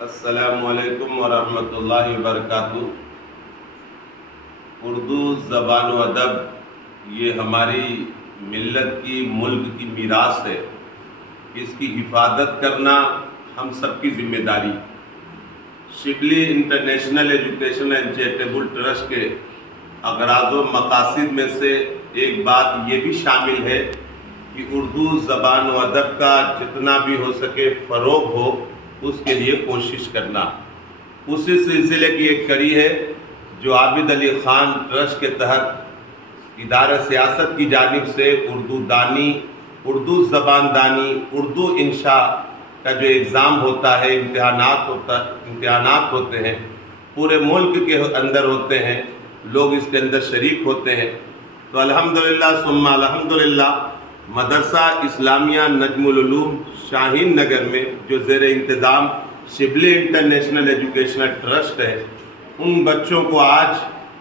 السلام علیکم ورحمۃ اللہ وبرکاتہ۔ اردو زبان و ادب یہ ہماری ملت کی، ملک کی میراث ہے۔ اس کی حفاظت کرنا ہم سب کی ذمہ داری۔ Shibli international education and charitable trust کے اغراض و مقاصد میں سے ایک بات یہ بھی شامل ہے کہ اردو زبان و ادب کا جتنا بھی ہو سکے فروغ ہو، اس کے لیے کوشش کرنا۔ اسی سلسلے کی ایک کڑی ہے جو عابد علی خان ٹرسٹ کے تحت ادارہ سیاست کی جانب سے اردو دانی، اردو زبان دانی، اردو انشاء کا جو ایگزام ہوتا ہے، امتحانات ہوتے ہیں، پورے ملک کے اندر ہوتے ہیں، لوگ اس کے اندر شریک ہوتے ہیں۔ تو الحمدللہ ثم الحمدللہ مدرسہ اسلامیہ نجم العلوم شاہین نگر میں جو زیر انتظام شبلی انٹرنیشنل ایجوکیشنل ٹرسٹ ہے، ان بچوں کو آج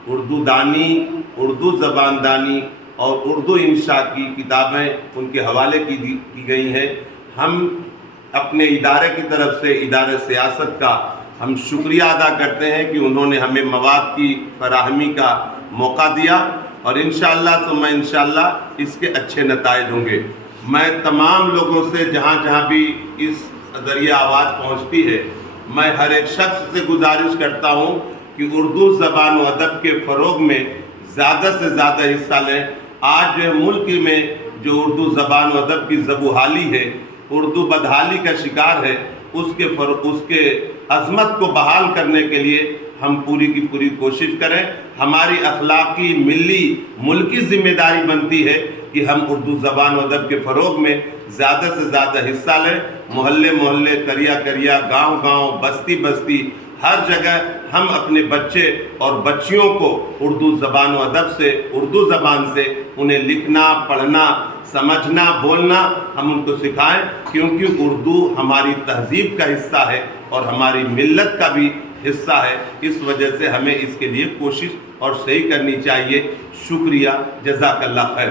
اردو دانی، اردو زبان دانی اور اردو انشاء کی کتابیں ان کے حوالے کی گئی ہیں۔ ہم اپنے ادارے کی طرف سے، ادارے سیاست کا ہم شکریہ ادا کرتے ہیں کہ انہوں نے ہمیں مواد کی فراہمی کا موقع دیا، اور انشاءاللہ ثم انشاءاللہ اس کے اچھے نتائج ہوں گے۔ میں تمام لوگوں سے جہاں جہاں بھی اس ذریعہ آواز پہنچتی ہے، میں ہر ایک شخص سے گزارش کرتا ہوں کہ اردو زبان و ادب کے فروغ میں زیادہ سے زیادہ حصہ لیں۔ آج جو ملک میں جو اردو زبان و ادب کی زبوحالی ہے، اردو بدحالی کا شکار ہے، اس کے عظمت کو بحال کرنے کے لیے ہم پوری کی پوری کوشش کریں۔ ہماری اخلاقی، ملی، ملکی ذمہ داری بنتی ہے کہ ہم اردو زبان و ادب کے فروغ میں زیادہ سے زیادہ حصہ لیں۔ محلے محلے، قریہ قریہ، گاؤں گاؤں، بستی بستی، ہر جگہ ہم اپنے بچے اور بچیوں کو اردو زبان و ادب سے، اردو زبان سے انہیں لکھنا، پڑھنا، سمجھنا، بولنا ہم ان کو سکھائیں، کیونکہ اردو ہماری تہذیب کا حصہ ہے اور ہماری ملت کا بھی حصہ ہے۔ اس وجہ سے ہمیں اس کے لیے کوشش اور صحیح کرنی چاہیے۔ شکریہ، جزاک اللہ خیر۔